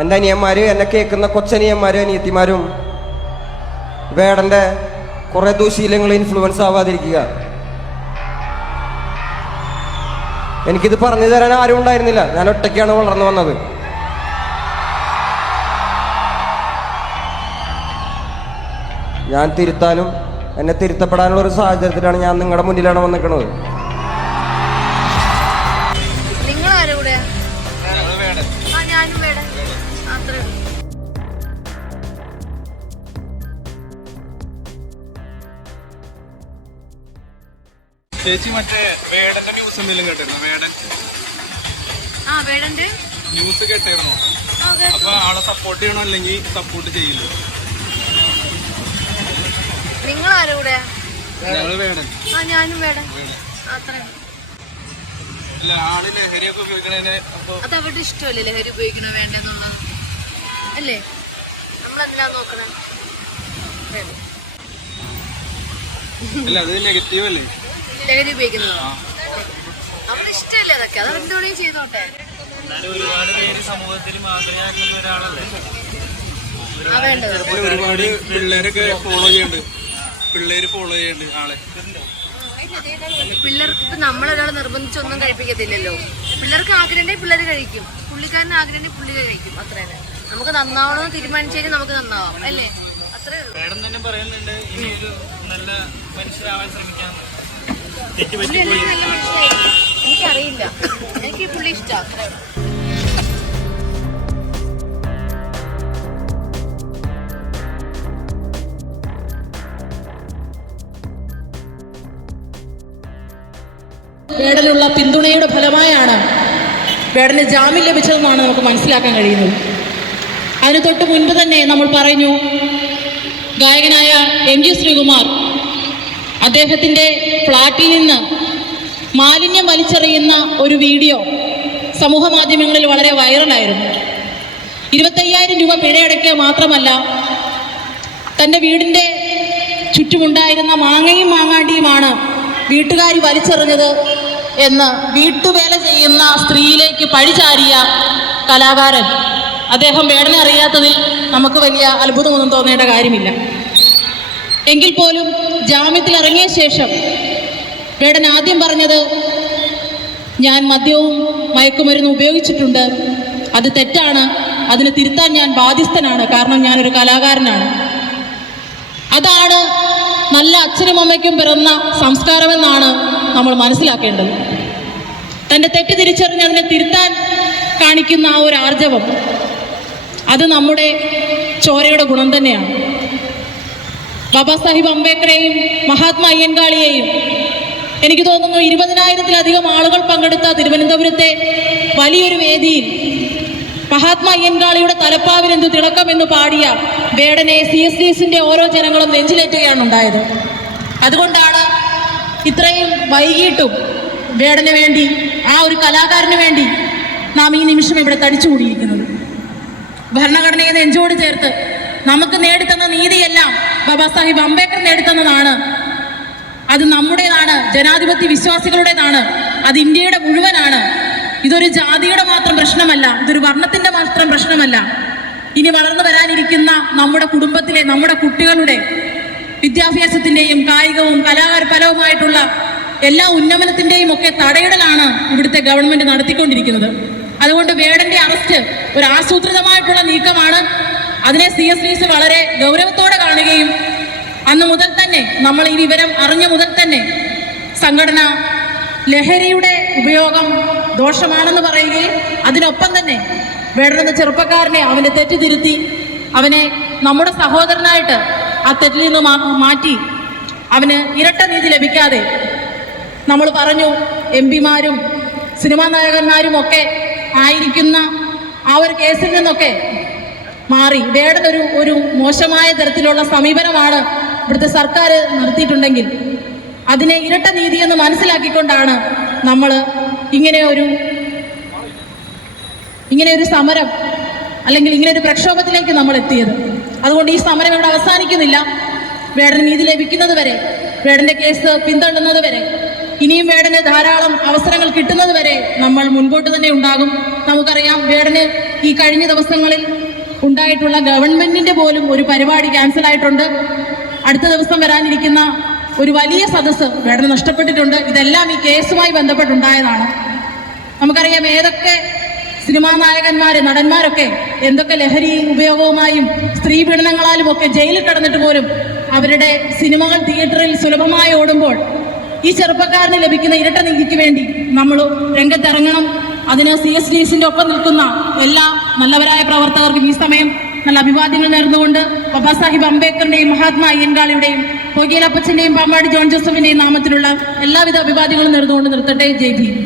എന്റെ അനിയന്മാർ എന്നെ കേൾക്കുന്ന കൊച്ചനിയന്മാരും അനിയത്തിമാരും വേടന്റെ കുറേ ദുശീലങ്ങൾ ഇൻഫ്ലുവൻസ് ആവാതിരിക്കുക. എനിക്കിത് പറഞ്ഞു തരാൻ ആരും ഉണ്ടായിരുന്നില്ല. ഞാൻ ഒറ്റയ്ക്കാണ് വളർന്നു വന്നത്. ഞാൻ തിരുത്താനും എന്നെ തിരുത്തപ്പെടാനുള്ള ഒരു സാഹചര്യത്തിലാണ് ഞാൻ നിങ്ങളുടെ മുന്നിലാണ് വന്നിരിക്കുന്നത്. ചേച്ചി മറ്റേ വേടന്റെ ന്യൂസ് എന്തെങ്കിലും കേട്ടിരുന്നു? വേടൻ. ആ വേടന്റെ? ന്യൂസ് കേട്ടായിരുന്നോ. അപ്പൊ ആളെ സപ്പോർട്ട് ചെയ്യണോ അല്ലെങ്കിൽ സപ്പോർട്ട് ചെയ്യില്ല? നിങ്ങൾ ആരുടെ ഞങ്ങൾ വേടൻ. ആ ഞാനും വേണം അത്രേ. ഉള്ളൂ. അല്ല ആൾ ലഹരിയൊക്കെ ഉപയോഗിക്കണേ അത് അവരുടെ ഇഷ്ടമല്ലേ ലഹരി ഉപയോഗിക്കണോ വേണ്ടെന്നുള്ളത്? അല്ലേ? നമ്മൾ എന്തിനാ നോക്കണേ അല്ല അത് നെഗറ്റീവ് അല്ലേ? ലഹരി ഉപയോഗിക്കുന്നത്. നമ്മുടെ ഇഷ്ടമല്ലേ അതൊക്കെ. അത് എന്ത് വേണമെങ്കിലും ചെയ്തോട്ടെ ഒരുപാട് പേര് സമൂഹത്തിൽ മാതൃകയാക്കുന്ന ഒരാളല്ലേ? ഒരുപാട് പിള്ളേരൊക്കെ ഫോളോ ചെയ്യുന്നുണ്ട് പിള്ളേര് ഫോളോ ചെയ്യുന്നുണ്ട് ആളെ. പിള്ളേർക്ക് ഇപ്പൊ നമ്മളൊരാൾ നിർബന്ധിച്ചൊന്നും കഴിപ്പിക്കത്തില്ലല്ലോ. പിള്ളേർക്ക് ആഗ്രഹം പിള്ളേർ കഴിക്കും. പുള്ളിക്കാരന് ആഗ്രഹം പുള്ളി കഴിക്കും. അത്ര. തന്നെ നമുക്ക് നന്നാവണമെന്ന് തീരുമാനിച്ചു കഴിഞ്ഞാൽ നമുക്ക് നന്നാവാം. അല്ലേ? അത്രേ ഉള്ളൂ. മേഡം തന്നെ പറയുന്നുണ്ട് ഇനി ഒരു നല്ല മനുഷ്യരാവാൻ ശ്രമിക്കാം പുള്ളി അല്ലെങ്കിൽ നല്ല മനുഷ്യനായിരിക്കും എനിക്കറിയില്ല. എനിക്ക് പുള്ളി ഇഷ്ടമാണ് വേടനുള്ള പിന്തുണയുടെ ഫലമായാണ് വേടന് ജാമ്യം ലഭിച്ചതെന്നാണ് നമുക്ക് മനസ്സിലാക്കാൻ കഴിയുന്നത്. അതിന് തൊട്ട് മുൻപ് തന്നെ നമ്മൾ പറഞ്ഞു ഗായകനായ എം ജി ശ്രീകുമാർ അദ്ദേഹത്തിന്റെ ഫ്ളാറ്റിൽ നിന്ന് മാലിന്യം വലിച്ചെറിയുന്ന ഒരു വീഡിയോ സമൂഹ മാധ്യമങ്ങളിൽ വളരെ വൈറലായിരുന്നു. ഇരുപത്തയ്യായിരം രൂപ പിഴയടക്കുക മാത്രമല്ല തന്റെ വീടിന്റെ ചുറ്റുമുണ്ടായിരുന്ന മാങ്ങയും മാങ്ങാണ്ടിയുമാണ് വീട്ടുകാർ വലിച്ചെറിഞ്ഞത് എന്ന് വീട്ടുവേല ചെയ്യുന്ന സ്ത്രീയിലേക്ക് പഴിചാരിയ കലാകാരൻ. അദ്ദേഹം വേദന അറിയാത്തതിൽ നമുക്ക് വലിയ അത്ഭുതമൊന്നും തോന്നേണ്ട കാര്യമില്ല. എങ്കിൽ പോലും ജാമ്യത്തിൽ ഇറങ്ങിയ ശേഷം വേടൻ ആദ്യം പറഞ്ഞത് ഞാൻ മദ്യവും മയക്കുമരുന്നും ഉപയോഗിച്ചിട്ടുണ്ട്. അത് തെറ്റാണ്. അതിനെ തിരുത്താൻ ഞാൻ ബാധ്യസ്ഥനാണ്. കാരണം ഞാനൊരു കലാകാരനാണ്. അതാണ് നല്ല അച്ഛനും അമ്മയ്ക്കും പിറന്ന സംസ്കാരമെന്നാണ് നമ്മൾ മനസ്സിലാക്കേണ്ടത്. തന്റെ തെറ്റ് തിരിച്ചറിഞ്ഞ് അതിനെ തിരുത്താൻ കാണിക്കുന്ന ആ ഒരു ആർജവം അത് നമ്മുടെ ചോരയുടെ ഗുണം തന്നെയാണ്. ബാബാ സാഹിബ് അംബേദ്കറെയും മഹാത്മാ അയ്യൻകാളിയെയും. എനിക്ക് തോന്നുന്നു ഇരുപതിനായിരത്തിലധികം ആളുകൾ പങ്കെടുത്ത തിരുവനന്തപുരത്തെ വലിയൊരു വേദിയിൽ മഹാത്മാ അയ്യൻകാളിയുടെ തലപ്പാവിനെന്തു തിളക്കമെന്ന് പാടിയ വേടനെ സി എസ് ഡി എസിന്റെ ഓരോ ജനങ്ങളും നെഞ്ചിലേറ്റുകയാണ് ഉണ്ടായത്. അതുകൊണ്ടാണ് ഇത്രയും വൈകിട്ടും വേടന് വേണ്ടി ആ ഒരു കലാകാരന് വേണ്ടി നാം ഈ നിമിഷം ഇവിടെ തടിച്ചുകൂടിയിരിക്കുന്നത്. ഭരണഘടനയെ നെഞ്ചോട് ചേർത്ത് നമുക്ക് നേടിത്തന്ന നീതിയെല്ലാം ബാബാ സാഹിബ് അംബേദ്കർ നേടിത്തന്നതാണ്. അത് നമ്മുടേതാണ് ജനാധിപത്യ വിശ്വാസികളുടേതാണ് അത് ഇന്ത്യയുടെ മുഴുവനാണ്. ഇതൊരു ജാതിയുടെ മാത്രം പ്രശ്നമല്ല ഇതൊരു വർണത്തിന്റെ മാത്രം പ്രശ്നമല്ല. ഇനി വളർന്നു വരാനിരിക്കുന്ന നമ്മുടെ കുടുംബത്തിലെ നമ്മുടെ കുട്ടികളുടെ വിദ്യാഭ്യാസത്തിന്റെയും കായികവും കലാപരവുമായിട്ടുള്ള എല്ലാ ഉന്നമനത്തിന്റെയും ഒക്കെ തടയിടലാണ് ഇവിടുത്തെ ഗവൺമെന്റ് നടത്തിക്കൊണ്ടിരിക്കുന്നത്. അതുകൊണ്ട് വേടന്റെ അറസ്റ്റ് ഒരു ആസൂത്രിതമായിട്ടുള്ള നീക്കമാണ്. അതിനെ സി എസ് ഡി വളരെ ഗൗരവത്തോടെ കാണുകയും അന്ന് മുതൽ തന്നെ നമ്മൾ ഈ വിവരം അറിഞ്ഞ മുതൽ തന്നെ സംഘടന ലഹരിയുടെ ഉപയോഗം ദോഷമാണെന്ന് പറയുകയും അതിനൊപ്പം തന്നെ വേണ്ടുന്ന ചെറുപ്പക്കാരനെ അവനെ തെറ്റ് തിരുത്തി അവനെ നമ്മുടെ സഹോദരനായിട്ട് ആ തെറ്റിൽ നിന്ന് മാറ്റി അവന് ഇരട്ട നീതി ലഭിക്കാതെ നമ്മൾ പറഞ്ഞു എം പിമാരും സിനിമാ നായകന്മാരും ഒക്കെ ആയിരിക്കുന്ന ആ ഒരു കേസിൽ നിന്നൊക്കെ മാറി. വേടൻ ഒരു ഒരു മോശമായ തരത്തിലുള്ള സമീപനമാണ് ഇവിടുത്തെ സർക്കാർ നടത്തിയിട്ടുണ്ടെങ്കിൽ. അതിനെ ഇരട്ട നീതി എന്ന് മനസ്സിലാക്കിക്കൊണ്ടാണ് നമ്മൾ ഇങ്ങനെ ഒരു ഇങ്ങനെ ഒരു സമരം അല്ലെങ്കിൽ ഇങ്ങനെ ഒരു പ്രക്ഷോഭത്തിലേക്ക് നമ്മൾ എത്തിയത്. അതുകൊണ്ട് ഈ സമരം ഇവിടെ അവസാനിക്കുന്നില്ല. വേടന് നീതി ലഭിക്കുന്നത് വരെ വേടന്റെ കേസ് പിന്തള്ളുന്നത് വരെ ഇനിയും വേടന് ധാരാളം അവസരങ്ങൾ കിട്ടുന്നത് വരെ നമ്മൾ മുൻപോട്ട് തന്നെ ഉണ്ടാകും. നമുക്കറിയാം വേടന് ഈ കഴിഞ്ഞ ദിവസങ്ങളിൽ ഉണ്ടായിട്ടുള്ള ഗവൺമെന്റിന്റെ പോലും ഒരു പരിപാടി ക്യാൻസൽ ആയിട്ടുണ്ട്. അടുത്ത ദിവസം വരാനിരിക്കുന്ന ഒരു വലിയ സദസ്സ് വേടന് നഷ്ടപ്പെട്ടിട്ടുണ്ട്. ഇതെല്ലാം ഈ കേസുമായി ബന്ധപ്പെട്ടുണ്ടായതാണ്. നമുക്കറിയാം ഏതൊക്കെ സിനിമാ നായകന്മാര് നടന്മാരൊക്കെ എന്തൊക്കെ ലഹരി ഉപയോഗവുമായും സ്ത്രീ പീഡനങ്ങളാലും ഒക്കെ ജയിലിൽ കിടന്നിട്ട് പോലും അവരുടെ സിനിമകൾ തിയേറ്ററിൽ സുലഭമായി ഓടുമ്പോൾ ഈ ചെറുപ്പക്കാരന് ലഭിക്കുന്ന ഇരട്ട നീതിക്ക് വേണ്ടി നമ്മൾ രംഗത്തിറങ്ങണം. അതിന് സി എസ് ഡി എസിന്റെ ഒപ്പം നിൽക്കുന്ന എല്ലാ നല്ലവരായ പ്രവർത്തകർക്കും ഈ സമയം നല്ല അഭിവാദ്യങ്ങൾ നേർന്നുകൊണ്ട് ബാബാ സാഹിബ് അംബേദ്കറിന്റെയും മഹാത്മാ അയ്യൻകാളിയുടെയും പൊകീലപ്പച്ചന്റെയും പാമ്പാടി ജോൺ ജോസഫിന്റെയും നാമത്തിലുള്ള എല്ലാവിധ അഭിവാദ്യങ്ങളും നേർന്നുകൊണ്ട് നിർത്തട്ടെ. ജയ് ഭീം.